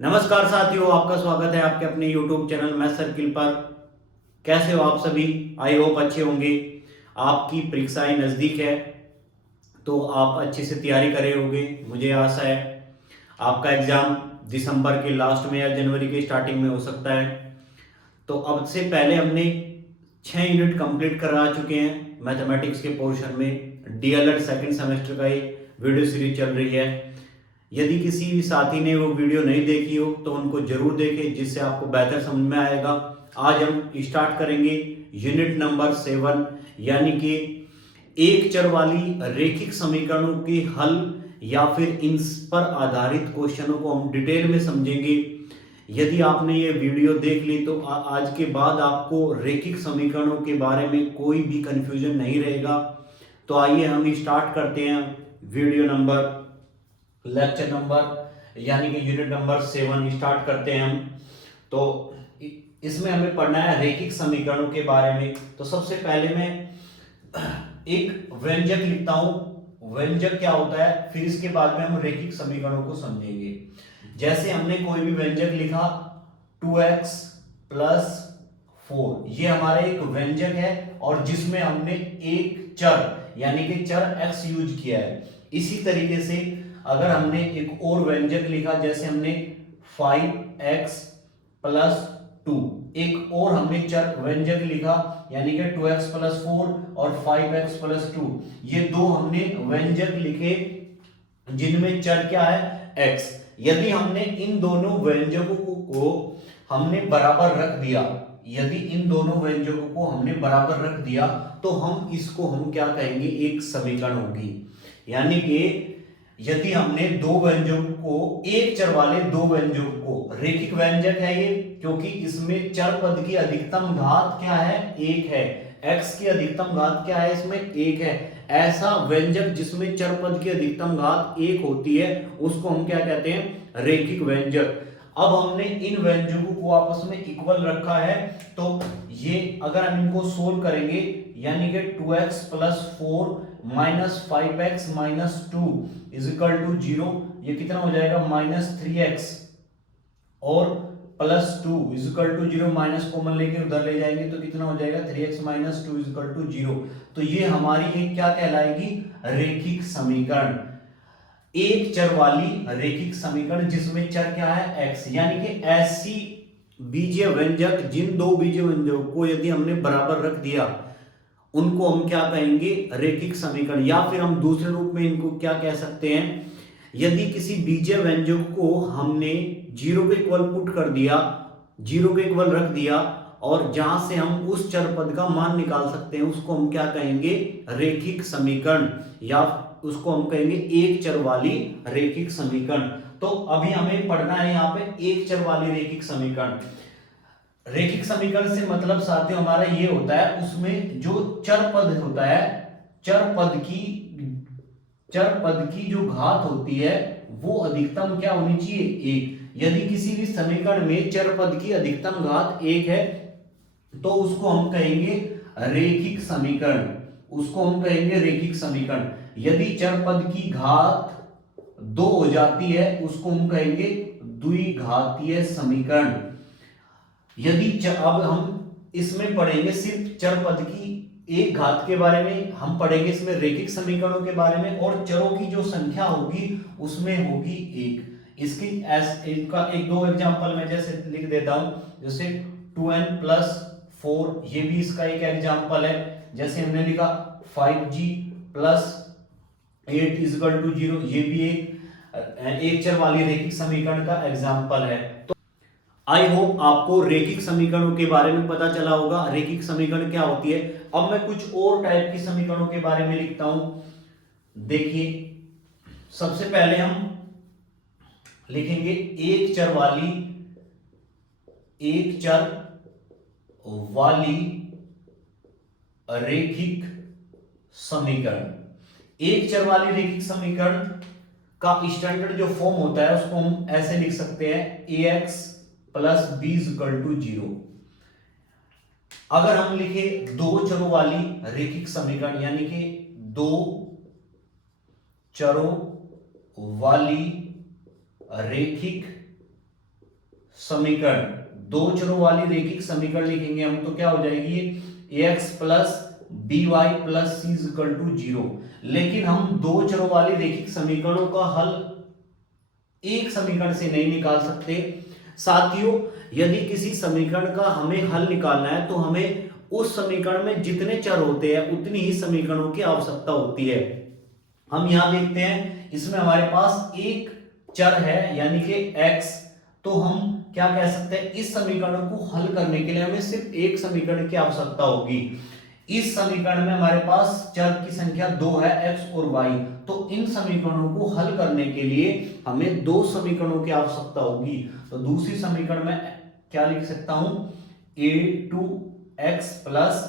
नमस्कार साथियों, आपका स्वागत है आपके अपने YouTube चैनल मैथ सर्किल पर। कैसे हो आप सभी? आई होप अच्छे होंगे। आपकी परीक्षाएं नज़दीक है तो आप अच्छे से तैयारी करे होंगे, मुझे आशा है। आपका एग्ज़ाम दिसंबर के लास्ट में या जनवरी के स्टार्टिंग में हो सकता है। तो अब से पहले हमने 6 यूनिट कंप्लीट करा चुके हैं मैथमेटिक्स के पोर्शन में। डीएलएड सेकंड सेमेस्टर का ये वीडियो सीरीज चल रही है। यदि किसी भी साथी ने वो वीडियो नहीं देखी हो तो उनको जरूर देखें, जिससे आपको बेहतर समझ में आएगा। आज हम स्टार्ट करेंगे यूनिट नंबर 7, यानी कि एक चर वाली रैखिक समीकरणों के हल या फिर इन पर आधारित क्वेश्चनों को हम डिटेल में समझेंगे। यदि आपने ये वीडियो देख ली तो आज के बाद आपको रैखिक समीकरणों के बारे में कोई भी कंफ्यूजन नहीं रहेगा। तो आइए हम स्टार्ट करते हैं वीडियो नंबर लेक्चर नंबर यानी कि यूनिट नंबर 7 स्टार्ट करते हैं हम। तो इसमें हमें पढ़ना है रैखिक समीकरणों के बारे में। तो सबसे पहले मैं एक व्यंजक लिखता हूं, व्यंजक क्या होता है, फिर इसके बाद में हम रैखिक समीकरणों को समझेंगे। जैसे हमने कोई भी व्यंजक लिखा 2x प्लस 4, ये हमारा एक व्यंजक है और जिसमें हमने एक चर यानी कि चर x यूज किया है। इसी तरीके से अगर हमने एक और व्यंजक लिखा, जैसे हमने 5x प्लस 2, एक और हमने चर व्यंजक लिखा यानी कि 2x प्लस 4 और 5x प्लस 2, ये दो हमने व्यंजक लिखे जिनमें चर क्या है, x। यदि हमने इन दोनों व्यंजकों को हमने बराबर रख दिया, यदि इन दोनों व्यंजकों को हमने बराबर रख दिया तो हम क्या कहेंगे, एक समीकरण होगी। यानी कि यदि हमने दो व्यंजकों को, एक चर वाले दो व्यंजकों को, रैखिक व्यंजक है ये क्योंकि इसमें चर पद की अधिकतम घात क्या है, एक है। x की अधिकतम घात क्या है, इसमें एक है। ऐसा व्यंजक जिसमें चर पद की अधिकतम घात एक होती है उसको हम क्या कहते हैं, रैखिक व्यंजक। अब हमने इन व्यंजकों को आपस में इक्वल रखा है, तो ये अगर हम इनको सोल्व करेंगे यानी कि 2x plus 4 minus 5x minus 2 is equal to 0, ये कितना हो जाएगा, -3x और plus 2 is equal to 0, minus common लेके उधर ले जाएंगे तो कितना हो जाएगा, 3x minus 2 is equal to 0। तो ये हमारी एक क्या कहलाएगी, रैखिक समीकरण, एक चर वाली रैखिक समीकरण जिसमें चर क्या है, x। यानी कि ऐसी बीजीय व्यंजक, जिन दो बीजीय व्यंजकों को यदि हमने बराबर रख दिया उनको हम क्या कहेंगे, रैखिक समीकरण। या फिर हम दूसरे रूप में इनको क्या कह सकते हैं, यदि किसी बीजीय व्यंजक को हमने जीरो के इक्वल पुट कर दिया, जीरो के इक्वल रख दिया और जहां से हम उस चर पद का मान निकाल सकते हैं उसको हम क्या कहेंगे, रैखिक समीकरण, या उसको हम कहेंगे एक चर वाली रैखिक समीकरण। तो अभी हमें पढ़ना है यहाँ पे एक चर वाली रैखिक समीकरण। रैखिक समीकरण से मतलब साथियों हमारा ये होता है, उसमें जो चर पद होता है, चर पद की जो घात होती है वो अधिकतम क्या होनी चाहिए, एक। यदि किसी भी समीकरण में चर पद की अधिकतम घात एक है तो उसको हम कहेंगे रैखिक समीकरण, उसको हम कहेंगे रैखिक समीकरण। यदि चर पद की घात दो हो जाती है उसको हम कहेंगे द्विघातीय समीकरण। यदि अब हम इसमें पढ़ेंगे सिर्फ चर पद की एक घात के बारे में, हम पढ़ेंगे इसमें रैखिक समीकरणों के बारे में, और चरों की जो संख्या होगी उसमें होगी एक। इसकी इनका एक दो एग्जांपल मैं जैसे लिख देता हूं, जैसे 2n प्लस 4, ये भी इसका एक एग्जांपल है। जैसे हमने लिखा 5g plus 8 is equal to 0, ये भी एक चर वाली रैखिक समीकरण का एग्जांपल है। तो आई होप आपको रैखिक समीकरणों के बारे में पता चला होगा, रैखिक समीकरण क्या होती है। अब मैं कुछ और टाइप की समीकरणों के बारे में लिखता हूं। देखिए, सबसे पहले हम लिखेंगे एक चर वाली रैखिक समीकरण। एक चर वाली रैखिक समीकरण का स्टैंडर्ड जो फॉर्म होता है उसको हम ऐसे लिख सकते हैं, ax plus B is equal to 0। अगर हम लिखे दो चरों वाली रैखिक समीकरण, यानी कि दो चरों वाली रैखिक समीकरण, दो चरों वाली रैखिक समीकरण लिखेंगे हम तो क्या हो जाएगी ये ax plus B Y plus C equal to 0। लेकिन हम दो चरों वाली रैखिक समीकरणों का हल एक समीकरण से नहीं निकाल सकते साथियों। यदि किसी समीकरण का हमें हल निकालना है तो हमें उस समीकरण में जितने चर होते हैं उतनी ही समीकरणों की आवश्यकता होती है। हम यहां देखते हैं इसमें हमारे पास एक चर है यानी कि x, तो हम क्या कह सकते हैं इस समीकरण को हल करने के लिए हमें सिर्फ एक समीकरण की आवश्यकता होगी। इस समीकरण में हमारे पास चर की संख्या 2 है x और y, तो इन समीकरणों को हल करने के लिए हमें दो समीकरणों की आवश्यकता होगी। तो दूसरी समीकरण में क्या लिख सकता हूं a2x plus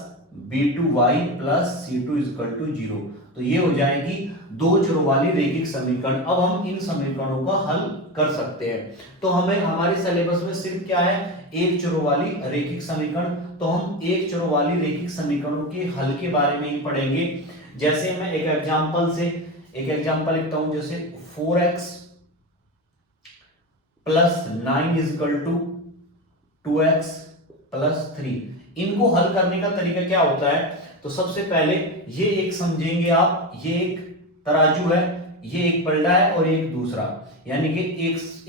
b2y plus c2 equal to 0। तो ये हो जाएगी दो चरों वाली रैखिक समीकरण। अब हम इन समीकरणों का हल कर सकते हैं। तो हमें हमारे सिलेबस में सिर्फ क्या है एक चरों वाली रैखिक समीकरण, तो हम एक चरों वाली रैखिक समीकरणों के हल के बारे में ही पढ़ेंगे। जैसे मैं एक एग्जांपल लिखता हूं, जैसे 4x plus 9 equal to 2x plus 3। इनको हल करने का तरीका क्या होता है, तो सबसे पहले ये एक समझेंगे आप, ये एक तराजू है, ये एक पलड़ा है और एक दूसरा, यानी कि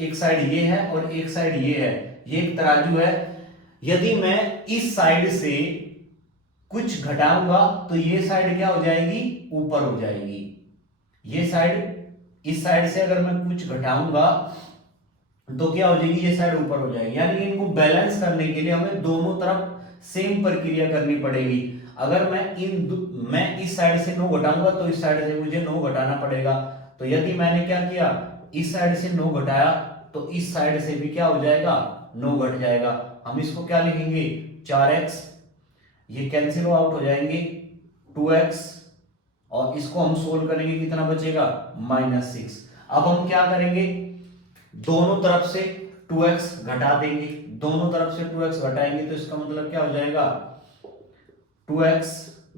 एक साइड ये है और एक साइड ये है, ये एक तराजू है। यदि मैं इस साइड से कुछ घटाऊंगा तो ये साइड क्या हो जाएगी ऊपर हो जाएगी। ये साइड, इस साइड से अगर मैं कुछ घटाऊंगा तो क्या हो जाएगी ये साइड ऊपर हो जाएगी। यानी कि इनको बैलेंस करने के लिए हमें दोनों तरफ सेम प्रक्रिया करनी पड़ेगी। अगर मैं इस साइड से 9 घटाऊंगा तो इस साइड से मुझे 9 घटाना पड़ेगा। तो यदि मैंने क्या किया इस साइड से 9 घटाया तो इस साइड से भी क्या हो जाएगा 9 घट जाएगा। हम इसको क्या लिखेंगे 4x, ये कैंसिल आउट हो जाएंगे 2x, और इसको हम सोल्व करेंगे कितना बचेगा -6। अब हम क्या करेंगे दोनों तरफ से 2x घटा देंगे, दोनों तरफ से 2x घटाएंगे तो इसका मतलब क्या हो जाएगा 2x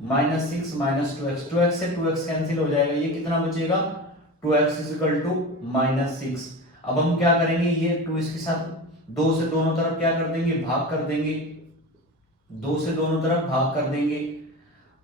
-6 -2x, 2x से 2x कैंसिल हो जाएगा, ये कितना बचेगा 2x इक्वल टू -6। अब हम क्या करेंगे ये 2 इसके साथ 2 से दोनों तरफ क्या कर देंगे भाग कर देंगे, 2 से दोनों तरफ भाग कर देंगे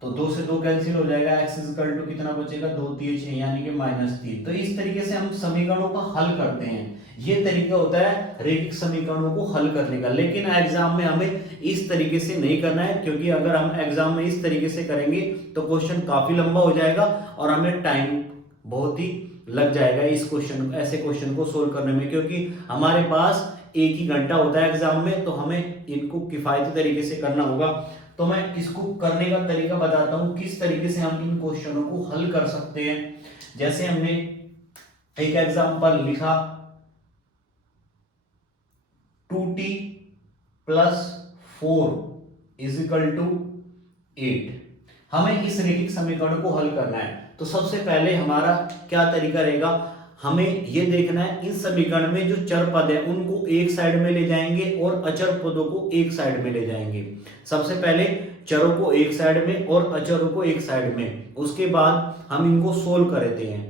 तो 2 से 2 कैंसिल हो जाएगा, x इक्वल टू कितना बचेगा 2 3 6 यानी कि -3। तो इस तरीके से हम समीकरणों का हल करते हैं। ये तरीका होता है रैखिक समीकरणों को हल करने का। लेकिन एग्जाम में हमें इस तरीके से नहीं करना है, क्योंकि अगर हम एग्जाम में इस तरीके से करेंगे तो क्वेश्चन काफी लंबा हो जाएगा और हमें टाइम बहुत ही लग जाएगा इस ऐसे क्वेश्चन को सोल्व करने में, क्योंकि हमारे पास एक ही घंटा होता है एग्जाम में, तो हमें इनको किफायती तरीके से करना होगा। तो मैं इसको करने का तरीका बताता हूं किस तरीके से हम इन क्वेश्चनों को हल कर सकते हैं। जैसे हमने एक एग्जांपल लिखा 2t plus 4 is equal to 8। हमें इस रैखिक समीकरण को हल करना है। तो सबसे पहले हमारा क्या तरीका रहेगा, हमें यह देखना है इस समीकरण में जो चर पद है उनको एक साइड में ले जाएंगे और अचर पदों को एक साइड में ले जाएंगे। सबसे पहले चरों को एक साइड में और अचरों को एक साइड में, उसके बाद हम इनको सोल्व करते हैं।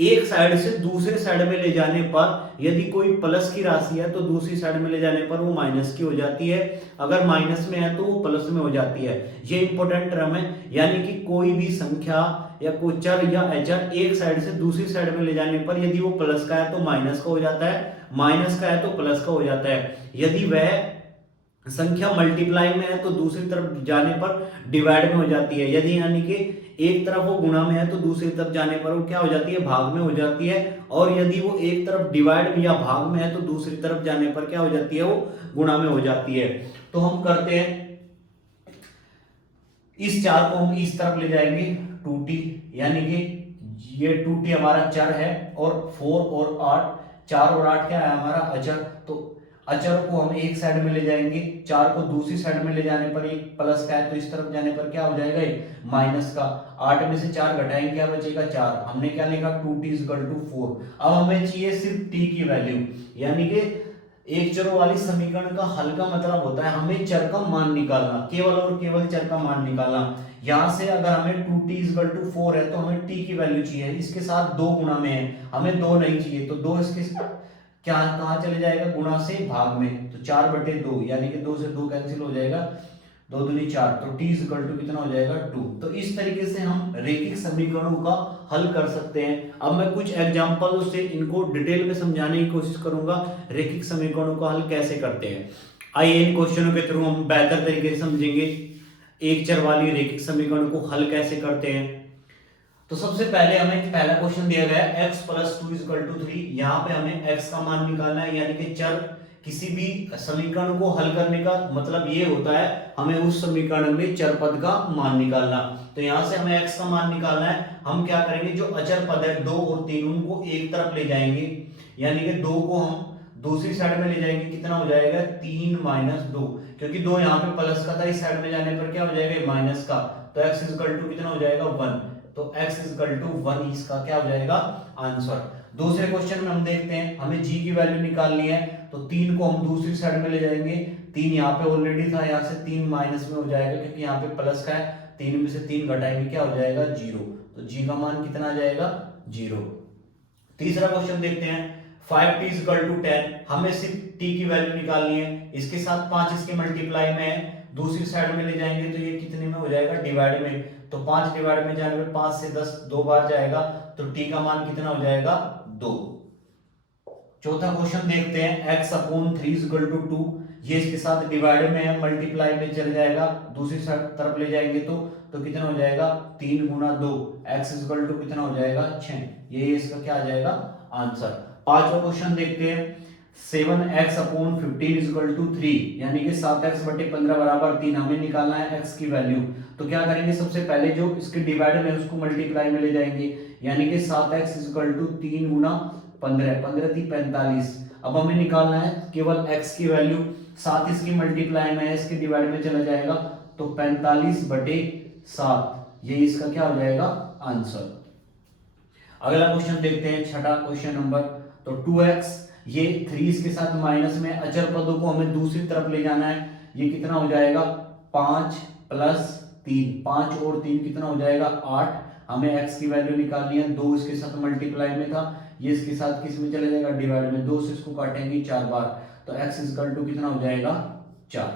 एक साइड से दूसरे साइड में ले जाने पर यदि कोई प्लस की राशि है तो दूसरी साइड में ले जाने पर वो माइनस की हो जाती है, अगर माइनस में है तो वो प्लस में हो जाती है। ये इंपॉर्टेंट टर्म है, यानी कि कोई भी संख्या या कोई चर या अचर एक साइड से दूसरी साइड में ले जाने पर यदि वो प्लस का है तो माइनस का हो जाता है, माइनस का है तो प्लस का हो जाता है। यदि वह संख्या मल्टीप्लाई में है तो दूसरी तरफ जाने पर डिवाइड में हो जाती है। यदि यानी कि एक तरफ वो गुणा में है तो दूसरी तरफ जाने पर वो क्या हो जाती है भाग में हो जाती है, और यदि वो एक तरफ डिवाइड में या भाग में है तो दूसरी तरफ जाने पर क्या हो जाती है वो गुणा में हो जाती है। तो हम करते हैं इस 4 को हम इस तरफ ले जाएंगे 2t, यानी कि ये 2t हमारा चर है और 4 और 8, 4 और 8 क्या है हमारा अचर। तो अचर को हम एक साइड में ले जाएंगे, 4 को दूसरी साइड में ले जाने पर एक प्लस का है तो इस तरफ जाने पर क्या हो जाएगा माइनस का। 8 में से 4 घटाएंगे क्या बचेगा 4। हमने क्या लिखा 2t इक्वल टू 4। अब हमें चाहिए सिर्फ t की वैल्यू, यानी कि एक चरों वाली समीकरण का हल का मतलब होता है हमें चर का मान निकालना, केवल और केवल चर का मान निकालना। यहां से अगर हमें 2t इक्वल टू 4 है तो हमें t की वैल्यू चाहिए, इसके साथ 2 गुणा में है, हमें 2 नहीं चाहिए तो 2 इसके क्या कहाँ चले जाएगा, गुणा से भाग में, तो 4/2 यानी कि 2 से 2 कैंसिल हो जाएगा, 2 दूनी 4, तो t इक्वल टू कितना हो जाएगा 2। तो इस तरीके से हम रैखिक समीकरणों का हल कर सकते हैं। अब मैं कुछ एग्जांपलों से इनको डिटेल में समझाने की कोशिश करूंगा रैखिक समीकरणों का हल कैसे करते हैं। आइए इन क्वेश्चनों के थ्रू हम बेहतर तरीके से समझेंगे एक चर वाली रैखिक समीकरण को हल कैसे करते हैं। तो सबसे पहले हमें पहला क्वेश्चन दिया गया है x + 2 = 3। यहाँ पे हमें x का मान निकालना है, यानी कि चर किसी भी समीकरण को हल करने का मतलब ये होता है हमें उस समीकरण में चर पद का मान निकालना। तो यहाँ से हमें x का मान निकालना है। हम क्या करेंगे, जो अचर पद है 2 और 3 उनको एक तरफ ले जाएंगे, यानी कि 2 को हम दूसरी साइड में ले जाएंगे, कितना हो जाएगा 3 - 2, क्योंकि 2 यहाँ पे प्लस का था, इस साइड में जाने पर क्या हो जाएगा माइनस का, तो x इक्वल टू कितना हो जाएगा 1, तो x इक्वल टू 1 इसका क्या हो जाएगा आंसर। दूसरे क्वेश्चन में हम देखते हैं, हमें g की वैल्यू निकालनी है, तो 3 को हम दूसरी साइड में ले जाएंगे, 3 यहाँ पे ऑलरेडी था, यहाँ से 3 माइनस में हो जाएगा क्योंकि यहाँ पे प्लस का है, 3 में से 3 घटाएंगे क्या हो जाएगा 0, तो g का मान कितना आ जाएगा 0। तीसरा क्वेश्चन देखते हैं, 5t = 10, हमें सिर्फ t की वैल्यू निकालनी है, इसके साथ 5 इसके मल्टीप्लाई में है, दूसरी साइड में ले जाएंगे तो ये कितने में हो जाएगा डिवाइड में, तो 5 डिवाइड में जाने में 5 से 10 2 बार जाएगा, तो t का मान कितना हो जाएगा 2। चौथा क्वेश्चन देखते हैं, x/3 = 2, ये इसके साथ डिवाइड में है, मल्टीप्लाई में चल जाएगा, दूसरी तरफ ले जाएंगे तो कितना हो जाएगा 3 × 2, x इक्वल टू कितना हो जाएगा 6, ये इसका क्या आ जाएगा आंसर। पांचवा क्वेश्चन देखते हैं, 7x/15 = 3, यानी कि 7x/15 बराबर 3, हमें निकालना है x की वैल्यू। तो क्या करेंगे, सबसे पहले जो इसके डिवाइड में उसको मल्टीप्लाई में ले जाएंगे, यानी कि 7x = 3 × 15, 15 × 45। अब हमें निकालना है केवल x की वैल्यू, 7 इसकी मल्टीप्लाई में है, इसके डिवाइड में चला जाएगा, तो 45/7, ये इसका क्या हो जाएगा आंसर। अगला क्वेश्चन देखते हैं, छठा क्वेश्चन नंबर, तो 2x, ये 3 इसके साथ माइनस में, अचर पदों को हमें दूसरी तरफ ले जाना है, ये कितना हो जाएगा 5 + 3, 5 और 3 कितना हो जाएगा 8, हमें x की वैल्यू निकालनी है, 2 इसके साथ मल्टीप्लाई में था, ये इसके साथ किस में चले जाएगा डिवाइड में, 2 से इसको काटेंगे 4 बार, तो x इक्वल टू कितना हो जाएगा 4।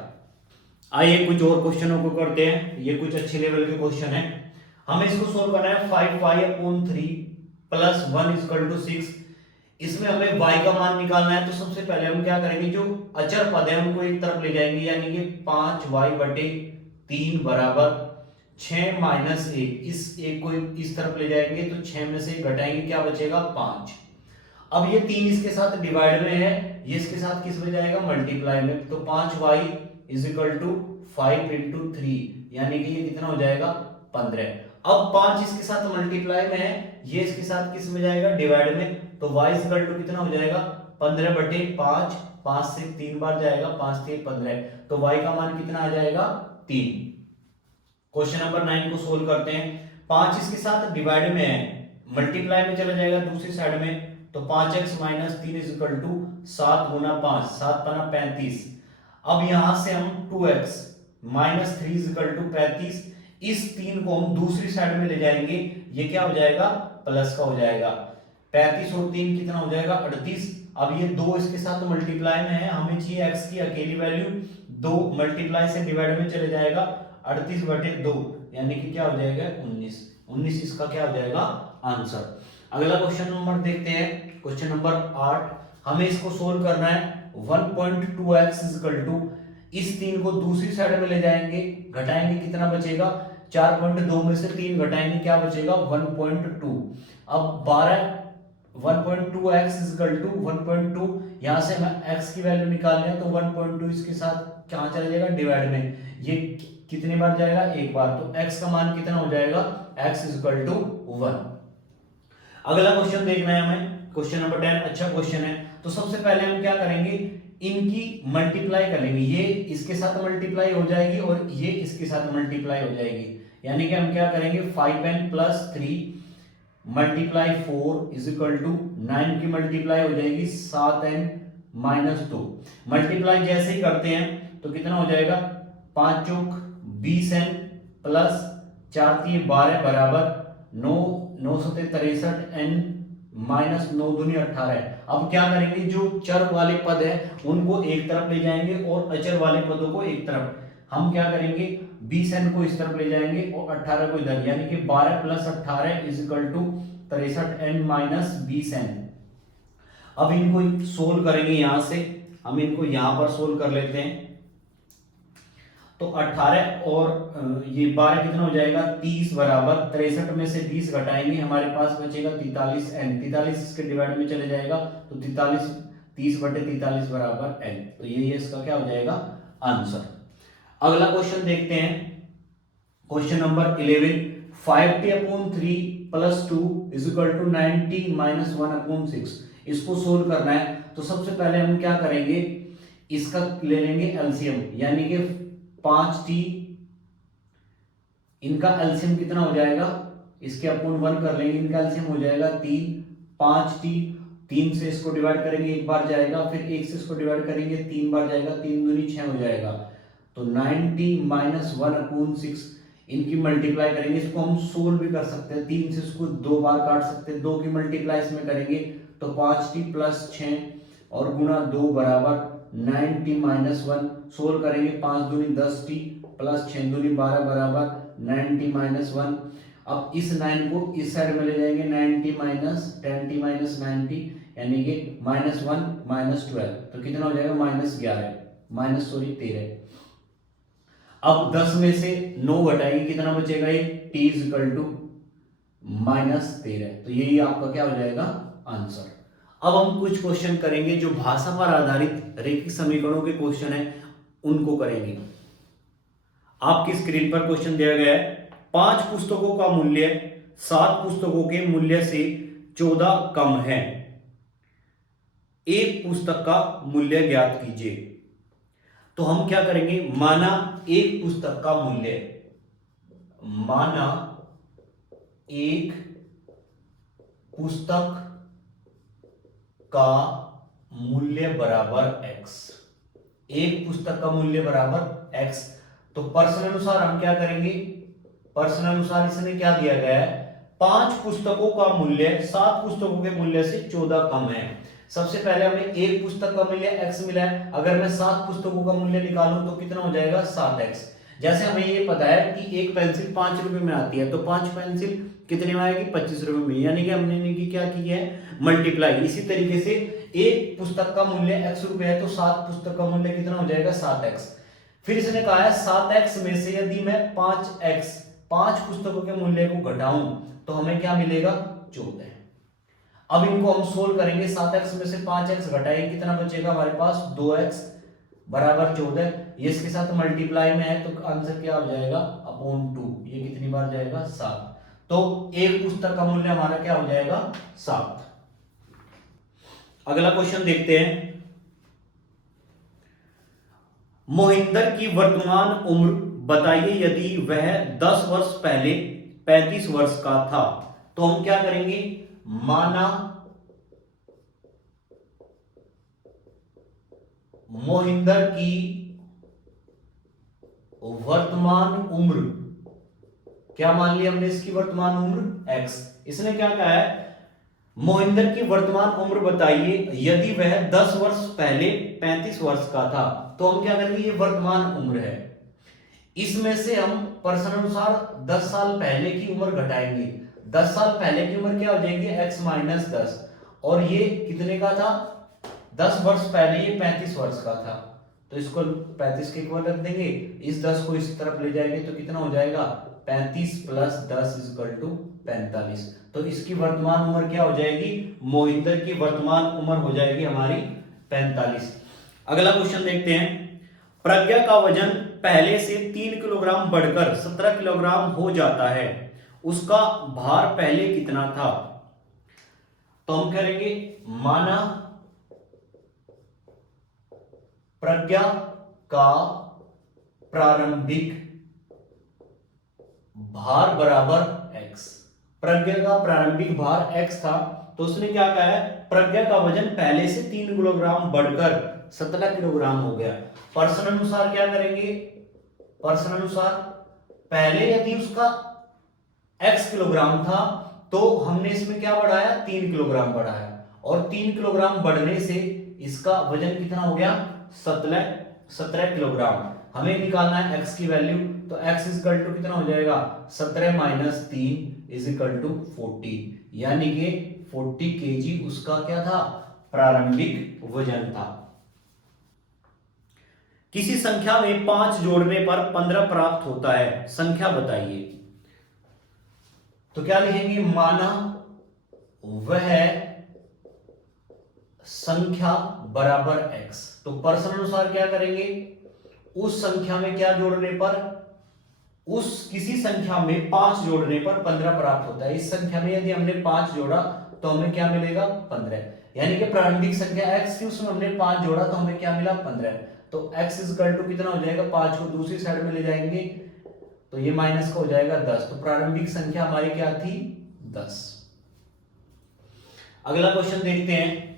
आइए कुछ और क्वेश्चनों को करते हैं, ये कुछ अच्छे लेवल के क्वेश्चन है, हमें इसको सोल्व करना है। 5y/3 + 1 = 6, इसमें हमें y का मान निकालना है। तो सबसे पहले हम क्या करेंगे, जो अचर पद है उनको एक तरफ ले जाएंगे, यानी कि 5y/3 बराबर 6 - 1, इस एक को इस तरफ ले जाएंगे, तो 6 में से घटाएंगे क्या बचेगा 5। अब ये 3 इसके साथ डिवाइड में है, ये इसके साथ किस में जाएगा मल्टीप्लाई में, तो 5y = 5 × 3, यानी कि ये कितना हो जाएगा 15। अब 5 इसके साथ मल्टीप्लाई में है, ये इसके साथ किस में जाएगा डिवाइड में, तो y = कितना हो जाएगा 15/5, 5 से 3 बार जाएगा, 5 × 3 = 15, तो y का मान कितना आ जाएगा 3। क्वेश्चन नंबर 9 को सोल्व करते हैं, 5 इसके साथ डिवाइड में है, मल्टीप्लाई में चला जाएगा दूसरी साइड में, तो 5x - 3 = 7 × 5, 7 × 5 = 35। अब यहां से हम 2x - 3 = 35, इस 3 को हम दूसरी साइड में ले जाएंगे, ये क्या हो जाएगा प्लस का हो जाएगा, 35 और 3 कितना हो जाएगा 38। अब ये 2 इसके साथ मल्टीप्लाई में है, हमें चाहिए x की अकेली वैल्यू, 2 मल्टीप्लाई से डिवाइड में चले जाएगा, 38/2, यानी कि क्या हो जाएगा 19, 19 इसका क्या हो जाएगा आंसर। अगला क्वेश्चन नंबर देखते हैं, क्वेश्चन नंबर 8, हमें इसको सोल्व करना है। 1.2x = इस 3 को दूसरी साइड में ले जाएंगे, घटाएंगे कितना बचेगा, 4.2 में से 3 घटाएंगे क्या बचेगा 1.2। अब 1.2x = 1.2, यहां से हमें x की वैल्यू निकालनी है, तो 1.2 इसके साथ कहां चला जाएगा डिवाइड में, ये कितनी बार जाएगा एक बार, तो x का मान कितना हो जाएगा x = 1। अगला क्वेश्चन देखना है हमें, क्वेश्चन नंबर 10, अच्छा क्वेश्चन है। तो सबसे पहले हम क्या करेंगे, इनकी मल्टीप्लाई करेंगे, ये इसके साथ मल्टीप्लाई हो जाएगी और ये इसके साथ मल्टीप्लाई हो जाएगी, यानी कि हम क्या करेंगे 5n + 3 × 4 = 9 की मल्टीप्लाई हो जाएगी 7n - 2। मल्टीप्लाई जैसे ही करते हैं तो कितना हो जाएगा, 5 चौक 20n + 4 × 3 = 12 बराबर 9 9 × 7 = 63n माइनस 9 दूनी 18। अब क्या करेंगे, जो चर वाले पद है उनको एक तरफ ले जाएंगे और अचर वाले पदों को एक तरफ। हम क्या करेंगे, 20n को इस तरफ ले जाएंगे और 18 को इधर, यानी कि 12 + 18 = 63n - 20n। अब इनको सोल्व करेंगे, यहां से हम इनको यहां पर सोल्व कर लेते हैं। तो 18 और ये 12 कितना हो जाएगा, 30 बराबर 63 में से 20 घटाएंगे, हमारे पास बचेगा 43n। 43 इसके डिवाइड में चले जाएगा तो 43 30/43 बराबर n। तो ये इसका क्या हो जाएगा, आंसर। अगला क्वेश्चन देखते हैं, क्वेश्चन नंबर 11। 50/3 + 2 = 90 - 1/6। इसको सोल्व करना है तो सबसे पहले हम क्या करेंगे, इसका ले लेंगे एलसीएम, यानी कि 5t, इनका एलसीएम कितना हो जाएगा, इसके अपॉन 1 कर लेंगे, इनका एलसीएम हो जाएगा 3। 5t, 3 से इसको डिवाइड करेंगे, एक बार जाएगा, फिर 1 से इसको डिवाइड करेंगे, 3 बार जाएगा, 3 दूनी 6 हो जाएगा। तो 90 - 1/6, इनकी मल्टीप्लाई करेंगे, इसको हम सोल्व भी कर सकते हैं, 3 से इसको 2 बार काट सकते हैं, 2 की मल्टीप्लाई इसमें करेंगे तो 5t + 6 और गुणा 2 बराबर 90 - 1। सोल्व करेंगे, 5 दूनी 10t + 6 दूनी 12 बराबर 90 - 1। अब इस 9 को इस साइड में ले जाएंगे, 90 - 10t - 90, यानी कि -1 - 12, तो कितना हो जाएगा, -13। अब 10 में से 9 घटाएंगे, कितना बचेगा, ये t = -13। तो यही आपका क्या हो जाएगा, आंसर। अब हम कुछ क्वेश्चन करेंगे जो भाषा पर आधारित रैखिक समीकरणों के क्वेश्चन हैं, उनको करेंगे। आपकी स्क्रीन पर क्वेश्चन दिया गया है, 5 पुस्तकों का मूल्य 7 पुस्तकों के मूल्य से 14 कम है, एक पुस्तक का मूल्य ज्ञात कीजिए। तो हम क्या करेंगे, माना एक पुस्तक का मूल्य, माना एक पुस्तक का मूल्य बराबर x, एक पुस्तक का मूल्य बराबर x। तो प्रश्न अनुसार हम क्या करेंगे, प्रश्न अनुसार इसने क्या दिया गया है, 5 पुस्तकों का मूल्य 7 पुस्तकों के मूल्य से 14 कम है। सबसे पहले हमें एक पुस्तक का मूल्य x मिला है, अगर मैं 7 पुस्तकों का मूल्य निकालूं तो कितना हो जाएगा, 7x। जैसे हमें ये पता है कि एक पेंसिल 5 रुपए में आती है, तो 5 पेंसिल कितने में आएगी, 25 रुपए में, यानी कि हमने इनकी क्या की है, मल्टीप्लाई। इसी तरीके से एक पुस्तक का मूल्य x रुपए है तो 7 पुस्तक का मूल्य कितना हो जाएगा, 7x। फिर इसने कहा है 7x में से यदि मैं 5 पुस्तकों के मूल्य को घटाऊं तो हमें क्या मिलेगा, 14। अब इनको हम सोल्व करेंगे, 7x में से 5x घटाएंगे, कितना बचेगा हमारे पास, 2x बराबर 14। ये इसके साथ मल्टीप्लाई में है तो आंसर क्या हो जाएगा, /2। ये कितनी बार जाएगा, 7। तो एक पुस्तक का मूल्य हमारा क्या हो जाएगा, 7। अगला क्वेश्चन देखते हैं, मोहिंदर की वर्तमान उम्र बताइए यदि वह 10 वर्ष पहले 35 वर्ष का था। तो हम क्या करेंगे, माना मोहिंदर की वर्तमान उम्र, क्या मान लिया हमने, इसकी वर्तमान उम्र x। इसने क्या कहा है, मोहिंदर की वर्तमान उम्र बताइए यदि वह 10 वर्ष पहले 35 वर्ष का था। तो हम क्या करेंगे, ये वर्तमान उम्र है, इसमें से हम प्रश्न अनुसार 10 साल पहले की उम्र घटाएंगे। 10 साल पहले की उम्र क्या हो जाएगी, x - 10, और ये कितने का था, 10 वर्ष पहले ये 35 वर्ष का था, तो इसको 35 के इक्वल रख देंगे, इस 10 को इस तरफ ले जाएंगे तो कितना हो जाएगा, 35 + 10 = 45। तो इसकी वर्तमान उम्र क्या हो जाएगी, मोहिंदर की वर्तमान उम्र हो जाएगी हमारी 45। अगला क्वेश्चन देखते हैं, प्रज्ञा का वजन पहले से 3 किलोग्राम बढ़कर 17 किलोग्राम हो जाता है, उसका भार पहले कितना था। तो हम करेंगे, माना प्रज्ञा का प्रारंभिक भार बराबर x। प्रज्ञा का प्रारंभिक भार x था, तो उसने क्या कहा है, प्रज्ञा का वजन पहले से 3 किलोग्राम बढ़कर 17 किलोग्राम हो गया। प्रश्न अनुसार क्या करेंगे, प्रश्न अनुसार पहले यदि उसका x किलोग्राम था तो हमने इसमें क्या बढ़ाया, 3 किलोग्राम बढ़ाया, और 3 किलोग्राम बढ़ने से इसका वजन कितना हो गया, 17 किलोग्राम। हमें निकालना है x की वैल्यू, तो x इक्वल टू कितना हो जाएगा, 17 माइनस 3 इज इक्वल टू 40, यानी कि 40 केजी उसका क्या था, प्रारंभिक वजन था। किसी संख्या में 5 जोड़ने पर 15 प्राप्त होता है, संख्या बताइए। तो क्या लिखेंगे, माना वह संख्या बराबर x। तो प्रश्न अनुसार क्या करेंगे, उस संख्या में क्या जोड़ने पर, उस किसी संख्या में 5 जोड़ने पर 15 प्राप्त होता है। इस संख्या में यदि हमने 5 जोड़ा तो हमें क्या मिलेगा, 15, यानी कि प्रारंभिक संख्या x थी, उसमें हमने 5 जोड़ा तो हमें क्या मिला, 15। तो x इक्वल टू कितना हो जाएगा, 5 को दूसरी साइड में ले जाएंगे तो ये माइनस का हो जाएगा 10। तो प्रारंभिक संख्या हमारी क्या थी, 10। अगला क्वेश्चन देखते हैं,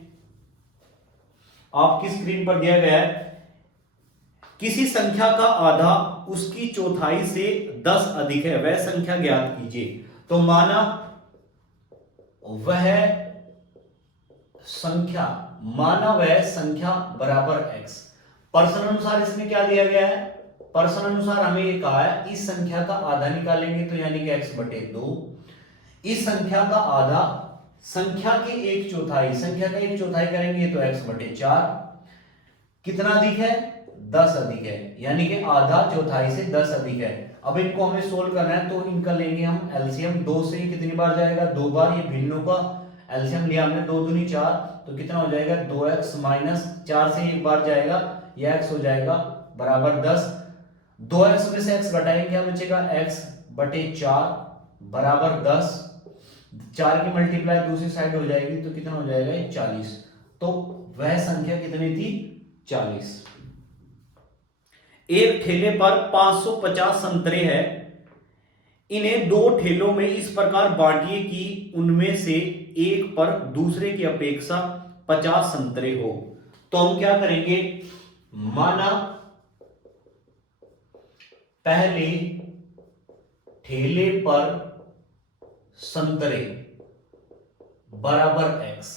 आपकी स्क्रीन पर दिया गया है, किसी संख्या का आधा उसकी चौथाई से 10 अधिक है, वह संख्या ज्ञात कीजिए। तो माना वह संख्या बराबर x। प्रश्न अनुसार इसमें क्या दिया गया है, प्रश्न अनुसार हमें ये कहा है इस संख्या का आधा निकालेंगे तो यानी कि x बटे 2, इस संख्या का आधा संख्या के 1/4, संख्या का 1/4 करेंगे तो x बटे 4, कितना अधिक है, 10 अधिक है, यानी कि आधा चौथाई से 10 अधिक है। अब इनको हमें सोल्व करना है तो इनका लेंगे हम एलसीएम, 2 से ही कितनी बार जाएगा, 2 बार। ये भिन्नों का एलसीएम लिया हमने, 2 दूनी 4, तो कितना हो जाएगा, 2x माइनस 4 से एक बार जाएगा, यह x हो जाएगा बराबर 10। 2x में से x घटाएंगे क्या बचेगा, x बटे 4 बराबर 10। 4 की मल्टीप्लाई दूसरी साइड हो जाएगी तो कितना हो जाएगा, 40। तो वह संख्या कितनी थी, 40। एक ठेले पर 550 संतरे हैं, इन्हें 2 ठेलों में इस प्रकार बांटिए कि उनमें से एक पर दूसरे की अपेक्षा 50 संतरे हो। तो हम क्या करेंगे, माना पहले ठेले पर संतरे बराबर x।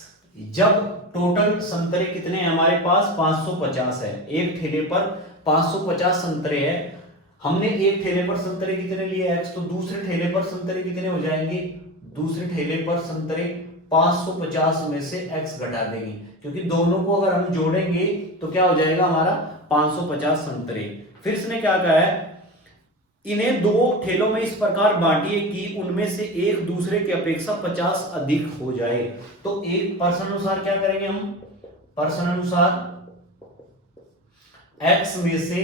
जब टोटल संतरे कितने हैं हमारे पास, 550 है, एक ठेले पर 550 संतरे है, हमने एक ठेले पर संतरे कितने लिए x, तो दूसरे ठेले पर संतरे कितने हो जाएंगे, दूसरे ठेले पर संतरे 550 में से x घटा देंगे, क्योंकि दोनों को अगर हम जोड़ेंगे तो क्या हो जाएगा हमारा 550 संतरे। फिर इसने क्या कहा है, इन्हें 2 ठेलों में इस प्रकार बांटिए कि उनमें से एक दूसरे की अपेक्षा 50 अधिक हो जाए। तो एक प्रश्न अनुसार क्या करेंगे हम, प्रश्न अनुसार x में से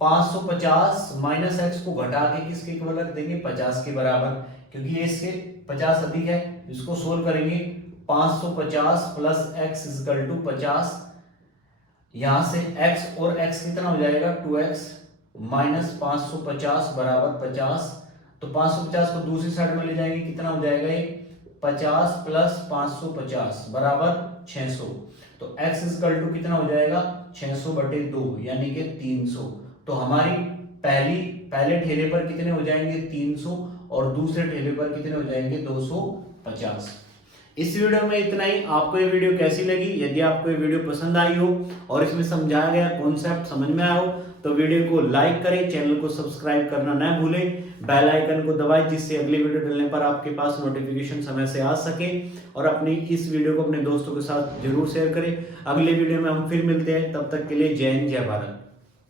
550 माइनस x को घटा के किसके इक्वल रख देंगे, 50 के बराबर, क्योंकि ये इससे 50 अधिक है। इसको सोल्व करेंगे, 550 प्लस x इक्वल टू 50, यहां से x और x कितना हो जाएगा, 2x माइनस 550 बराबर 50। तो 550 को दूसरी साइड में ले जाएंगे, कितना हो जाएगा ये, 50 प्लस 550 बराबर 600। तो x इक्वल टू कितना हो जाएगा, 600 बटे 2, यानी कि 300। तो हमारी पहले ठेले पर कितने हो जाएंगे, 300, और दूसरे ठेले पर कितने हो जाएंगे, 250। इस वीडियो में इतना ही। आपको ये वीडियो कैसी लगी, यदि आपको ये वीडियो पसंद आई हो और इसमें समझाया गया कॉन्सेप्ट समझ में आया हो तो वीडियो को लाइक करें, चैनल को सब्सक्राइब करना न भूलें, बेल आइकन को दबाएं जिससे अगली वीडियो डालने पर आपके पास नोटिफिकेशन समय से आ सके, और अपनी इस वीडियो को अपने दोस्तों के साथ जरूर शेयर करें। अगले वीडियो में हम फिर मिलते हैं, तब तक के लिए जय हिंद, जय भारत।